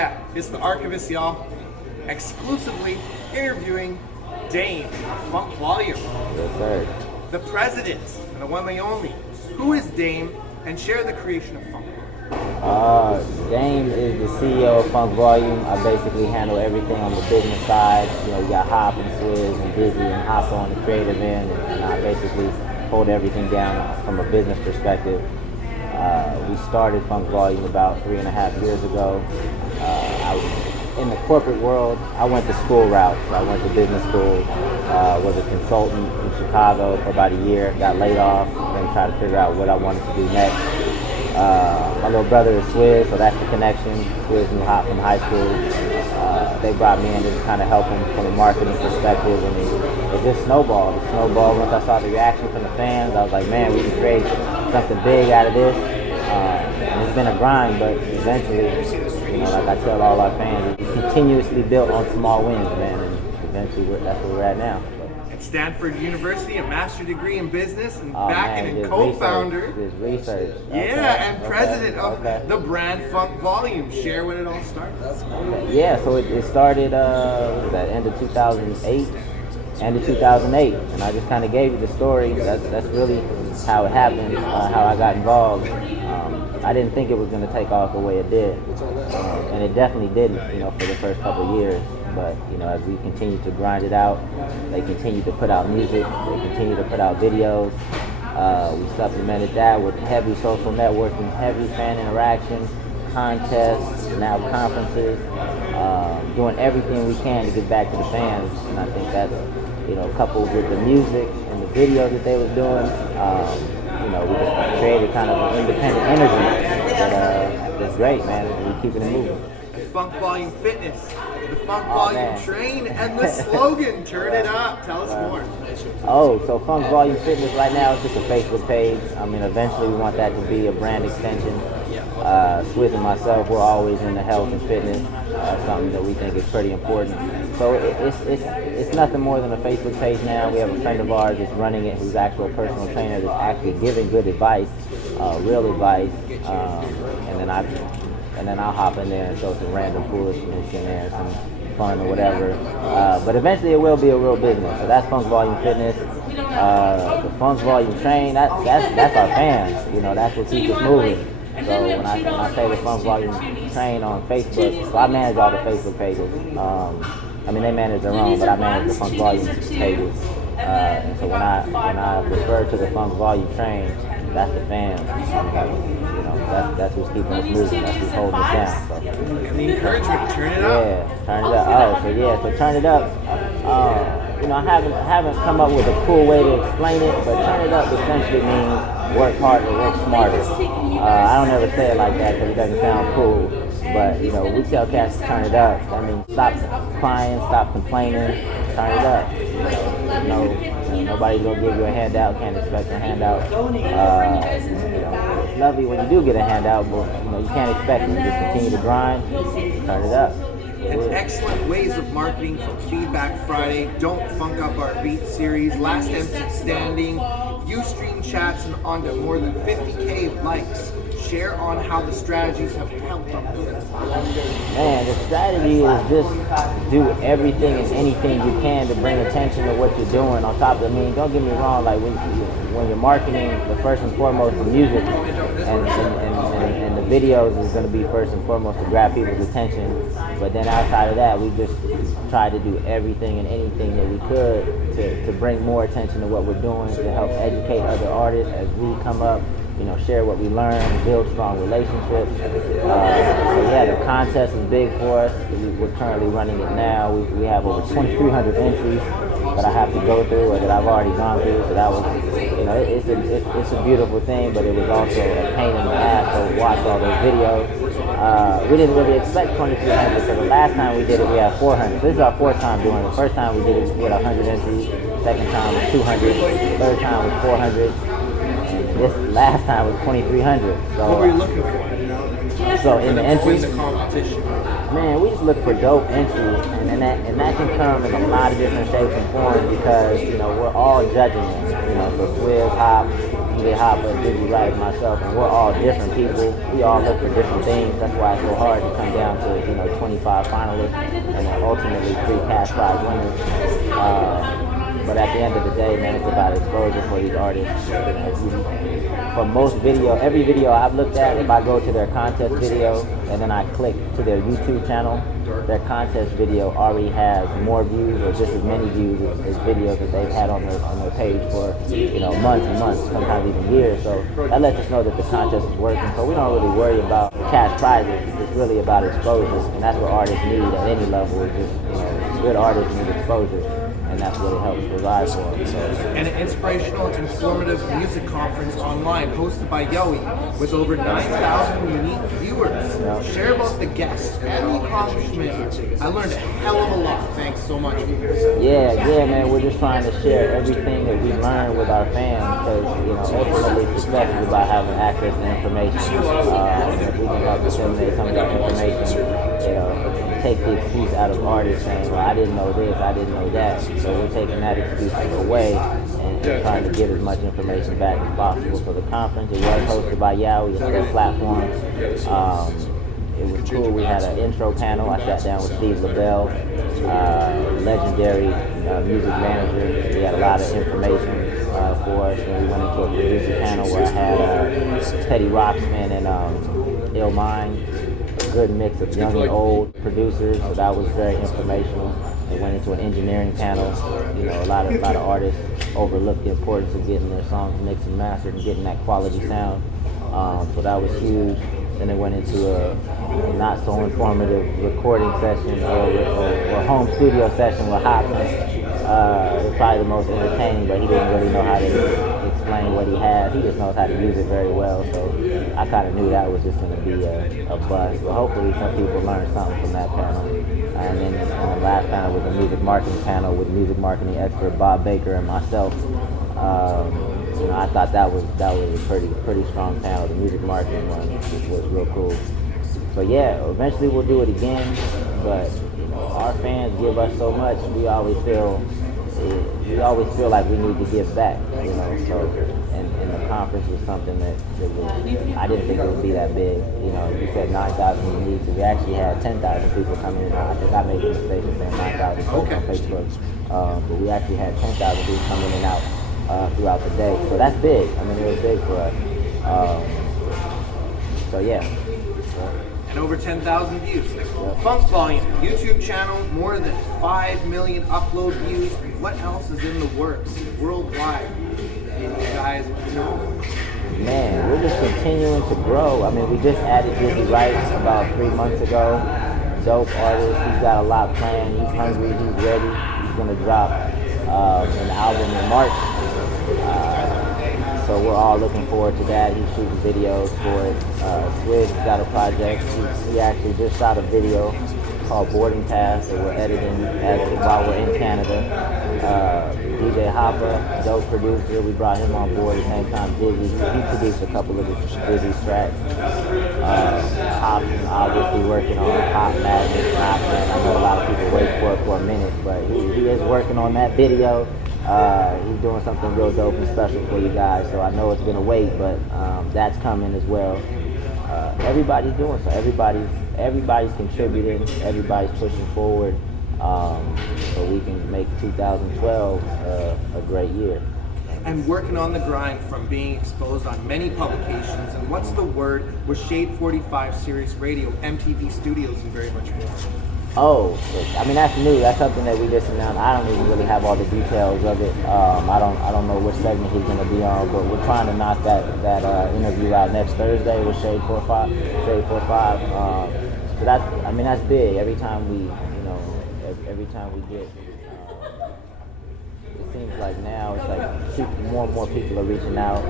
Yeah, it's the Archivist, y'all. Exclusively interviewing Dame of Funk Volume. Yes, sir. The president and the one and only. Who is Dame? And share the creation of Funk. Dame is the CEO of Funk Volume. I basically handle everything on the business side. You know, you got Hop and Swizz and Dizzy and Hop on the creative end, and I basically hold everything down from a business perspective. We started Funk Volume about 3.5 years ago. I was in the corporate world. I went the school route. So I went to business school, was a consultant in Chicago for about a year, got laid off, then tried to figure out what I wanted to do next. My little brother is Swizz, so that's the connection. Swizz knew Hop from high school. They brought me in to kind of help them from a marketing perspective, and it just snowballed. It snowballed once I saw the reaction from the fans. I was like, man, we can create something big out of this. And it's been a grind, but eventually, you know, like I tell all our fans, it's continuously built on small wins, man, and eventually that's where we're at now. At Stanford University, a master's degree in business, and and co-founder. Research. And president of the brand Funk Volume. Share when it all started. Okay. Yeah, so it started at end of 2008. End of 2008, and I just kind of gave you the story. That's really how it happened, how I got involved. I didn't think it was going to take off the way it did, and it definitely didn't, you know, for the first couple of years. But, you know, as we continued to grind it out, they continued to put out music, they continued to put out videos. We supplemented that with heavy social networking, heavy fan interaction, contests, now conferences, doing everything we can to get back to the fans. And I think that's, you know, coupled with the music and the videos that they was doing, you know, we just created kind of an independent energy that's great, man. We're keeping it moving. Funk Volume Fitness, the Funk Volume Train, and the slogan, turn it up. Tell us more. So Funk Volume Fitness right now is just a Facebook page. I mean, eventually we want that to be a brand extension. Swizz and myself, we're always into health and fitness, something that we think is pretty important. So it's nothing more than a Facebook page now. We have a friend of ours that's running it, who's actual personal trainer, that's actually giving good advice, real advice, and then I'll hop in there and throw some random foolishness in there, some fun or whatever. But eventually it will be a real business. So that's Funk Volume Fitness. The Funk Volume Train, that's our fans. You know, that's what keeps us moving. So when I say the Funk Volume Train on Facebook, so I manage all the Facebook pages. I mean, they manage their own, but I manage the Funk Volume pages. And so when I refer to the Funk Volume Train, that's the fans. You know, that's what's keeping us moving. That's what's holding us down. So. And the encouragement, turn it up. Yeah, turn it up. So turn it up. You know, I haven't come up with a cool way to explain it, but turn it up essentially means work harder, work smarter. I don't ever say it like that because it doesn't sound cool. But, you know, we tell cats to turn it up. I mean, stop crying, stop complaining, turn it up. You know, nobody's going to give you a handout, can't expect a handout. You know, it's lovely when you do get a handout, but, you know, you can't expect it. You just continue to grind, turn it up. And excellent ways of marketing from Feedback Friday, Don't Funk Up Our Beat series, Last MC Standing, Ustream chats, and on to more than 50K likes. Share on how the strategies have helped them. Man, the strategy is just do everything and anything you can to bring attention to what you're doing. On top of it, I mean, don't get me wrong, like when you're marketing, the first and foremost the music and the videos is going to be first and foremost to grab people's attention. But then outside of that, we just try to do everything and anything that we could to bring more attention to what we're doing, to help educate other artists as we come up. You know, share what we learn, build strong relationships. So yeah, the contest is big for us. We're currently running it now. We have over 2,300 entries that I have to go through or that I've already gone through. So that was, you know, it's a beautiful thing, but it was also a pain in the ass to watch all those videos. We didn't really expect 2,300, so the last time we did it, we had 400. This is our fourth time doing it. The first time we did it, we had 100 entries. Second time was 200. Third time was 400. This last time was 2,300. So, what were you looking for? So in the entries, the competition. Man, we just look for dope entries, and that can come in a lot of different shapes and forms because, you know, we're all judging them. You know, so Swizz, Hop, DJ Hopper, Dizzy Wright, myself, and we're all different people. We all look for different things. That's why it's so hard to come down to, you know, 25 finalists and then ultimately 3 cash prize winners. But at the end of the day, man, it's about exposure for these artists. For most every video I've looked at, if I go to their contest video and then I click to their YouTube channel, their contest video already has more views or just as many views as videos that they've had on their page for, you know, months and months, sometimes even years. So that lets us know that the contest is working. So we don't really worry about cash prizes. It's really about exposure, and that's what artists need at any level. Is just, you know, good artists need exposure. And that's what it helps provide for them. So. And an inspirational and informative music conference online hosted by Yoey with over 9,000 unique viewers. Yep. Share about the guests and the accomplishment. I learned a hell of a lot. Thanks so much. Yeah, man. We're just trying to share everything that we learn with our fans because, you know, ultimately success is about having access to information. If we can help disseminate some of that information, you know, take the excuse out of artists saying, well, I didn't know this, I didn't know that. So we're taking that excuse away and trying to get as much information back as possible. So the conference, it was hosted by Yoey, it's their platform. It was cool. We had an intro panel. I sat down with Steve LaBelle, legendary music manager. We had a lot of information for us. And we went into a producer panel where I had Teddy Roxman and Ill Mind. Good mix of young and old producers, so that was very informational. They went into an engineering panel. You know, a lot of artists overlooked the importance of getting their songs mixed and mastered and getting that quality sound. So that was huge. Then they went into a not so informative recording session or home studio session with Hopkins. It was probably the most entertaining, but he didn't really know how to explain what he had. He just knows how to use it very well. So I kind of knew that was just going to be a bust. But hopefully some people learned something from that panel. And then the last panel was a music marketing panel with music marketing expert Bob Baker and myself. You know, I thought that was a pretty strong panel. The music marketing one was real cool. So yeah, eventually we'll do it again. But you know, our fans give us so much. We always feel like we need to give back. You know, so and the conference was something that was, I didn't think it would be that big. You know, you said 9,000 uniques. We actually had 10,000 people coming in. I think I made a mistake of saying 9,000 on Facebook. But we actually had 10,000 people coming in and out throughout the day. So that's big. I mean, it was big for us. So yeah. And over 10,000 views. Funk Volume YouTube channel, more than 5 million upload views. What else is in the works worldwide? You guys know. Man, we're just continuing to grow. I mean, we just added Dizzy Wright about 3 months ago. Dope artist. He's got a lot planned. He's hungry. He's ready. He's gonna drop an album in March. So we're all looking forward to that. He's shooting videos for it. Swizz got a project. He actually just shot a video called Boarding Pass that we're editing while we're in Canada. DJ Hopper, dope producer. We brought him on board at the same time. Dizzy, he produced a couple of Dizzy's tracks. Hop's obviously working on Hop Magic. I know a lot of people wait for it for a minute, but he is working on that video. He's doing something real dope and special for you guys, so I know it's been a wait, but that's coming as well. Everybody's doing so. Everybody's contributing. Everybody's pushing forward, so we can make 2012 a great year. And working on the grind from being exposed on many publications. And what's the word with Shade 45 Sirius Radio, MTV Studios, and very much more? Oh, I mean, that's new. That's something that we just announced. I don't even really have all the details of it. I don't know which segment he's going to be on, but we're trying to knock that interview out next Thursday with Shade 45. So that's big. Every time we get, it seems like now it's like more and more people are reaching out,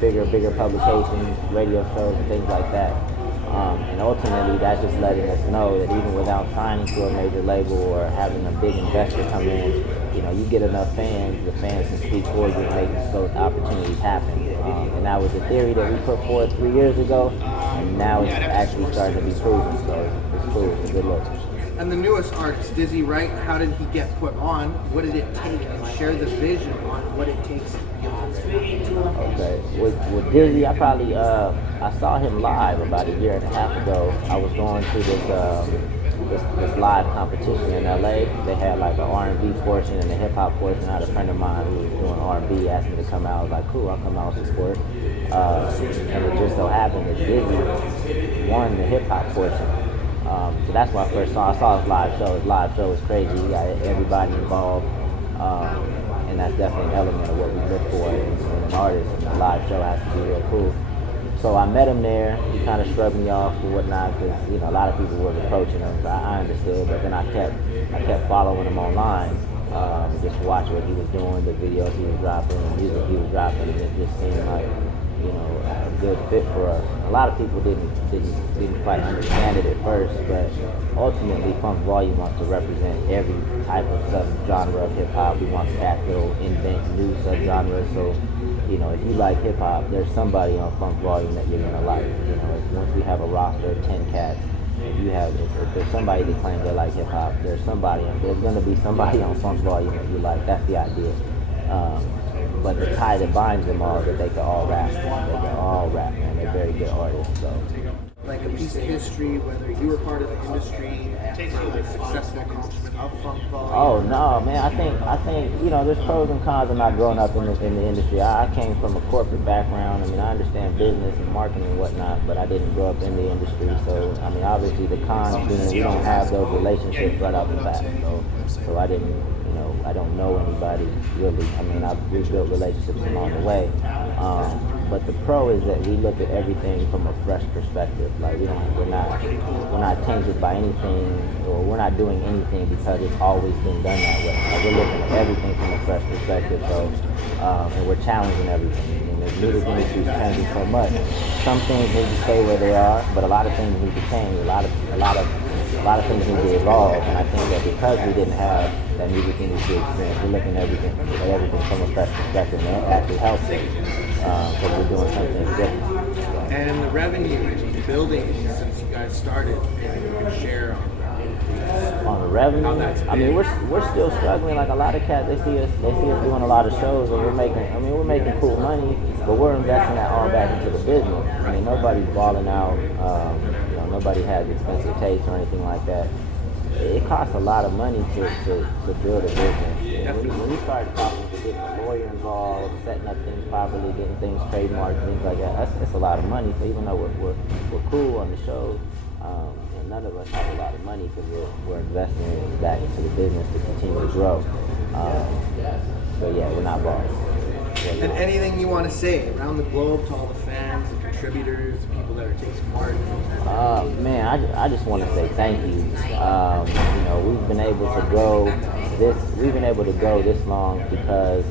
bigger publications, radio shows, and things like that. And ultimately, that's just letting us know that even without signing to a major label or having a big investor come in, you know, you get enough fans, the fans can speak for you and make those opportunities happen. And that was a theory that we put forth 3 years ago, and now it's actually starting to be proven. So it's cool. It's a good look. And the newest artist, Dizzy Wright, how did he get put on? What did it take? And share the vision on what it takes to be on. Okay. With Dizzy, I probably I saw him live about a year and a half ago. I was going to this live competition in LA. They had like an R&B portion and a hip hop portion. I had a friend of mine who was doing R&B, asked me to come out. I was like, cool, I'll come out and support. And it just so happened that Dizzy won the hip hop portion. So that's when I first saw. I saw his live show. His live show was crazy. He got everybody involved. And that's definitely an element of what we look for in an artist. A live show has to be real cool. So I met him there. He kind of shrugged me off and whatnot because a lot of people were approaching him. So I understood, but then I kept following him online, just to watch what he was doing, the videos he was dropping, the music he was dropping, and it just seemed like a good fit for us. A lot of people didn't quite understand it at first, but ultimately Funk Volume wants to represent every type of subgenre of hip hop. We want cats to invent new subgenres. So, if you like hip hop, there's somebody on Funk Volume that you're gonna like. Once we have a roster of 10 cats, if there's somebody that claims they like hip hop, there's gonna be somebody on Funk Volume that you like. That's the idea. But the tie that binds them all is that they can all rap. They can all rap, man. They're very good artists. So, Like a piece of history, whether you were part of the industry, for the successful accomplishment of Funk Volume. oh no, man. I think there's pros and cons of not growing up in the industry. I came from a corporate background. I mean, I understand business and marketing and whatnot, but I didn't grow up in the industry. So, I mean, obviously the cons being we don't have those relationships right off the bat. So I didn't. I don't know anybody really. I mean, we've built relationships along the way. But the pro is that we look at everything from a fresh perspective. Like we're not tainted by anything, or we're not doing anything because it's always been done that way. Like, we're looking at everything from a fresh perspective. So, and we're challenging everything. And the music industry is changing so much. Some things need to stay where they are, but a lot of things need to change. A lot of things need to evolve. And I think that because we didn't have that music industry experience, we're looking at everything from a fresh perspective, and it actually helps us because we're doing something different. And the revenue building since you guys started, if you can share on the revenue, I mean, we're still struggling. Like a lot of cats, they see us doing a lot of shows, and we're making cool money, but we're investing that all back into the business. I mean, nobody's balling out. Nobody has expensive tapes or anything like that. It costs a lot of money to build a business. When you start talking to getting a lawyer involved, setting up things properly, getting things trademarked, things like that, that's a lot of money. So even though we're cool on the show, none of us have a lot of money because we're investing back into the business to continue to grow. So yeah, we're not balling. And anything you want to say around the globe to all the fans, the contributors, the people that are taking part? Man, I just want to say thank you. We've been able to go this long because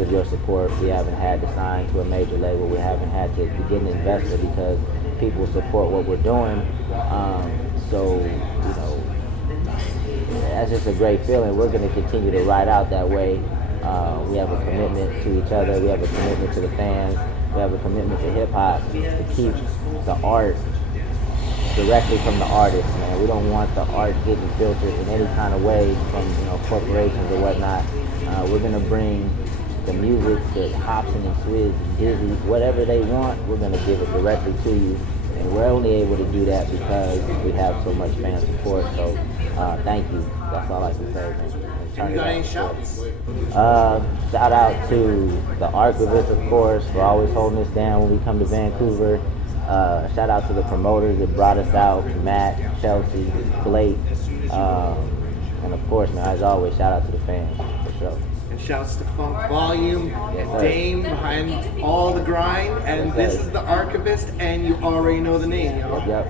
of your support. We haven't had to sign to a major label. We haven't had to get an investor because people support what we're doing. That's just a great feeling. We're going to continue to ride out that way. We have a commitment to each other. We have a commitment to the fans. We have a commitment to hip hop to keep the art directly from the artist, man. We don't want the art getting filtered in any kind of way from corporations or whatnot. We're gonna bring the music that Hopsin and Swizz and Dizzy, whatever they want, we're gonna give it directly to you. And we're only able to do that because we have so much fan support. So thank you. That's all I can say, man. You got any shouts? Shout out to the Archivist, of course, for always holding us down when we come to Vancouver. Shout out to the promoters that brought us out, Matt, Chelsea, Blake, and of course, man, as always, shout out to the fans, for sure. And shouts to Funk Volume, Yes, Dame behind all the grind, and Yes, this sir. is the Archivist, and you already know the name, y'all. Yep.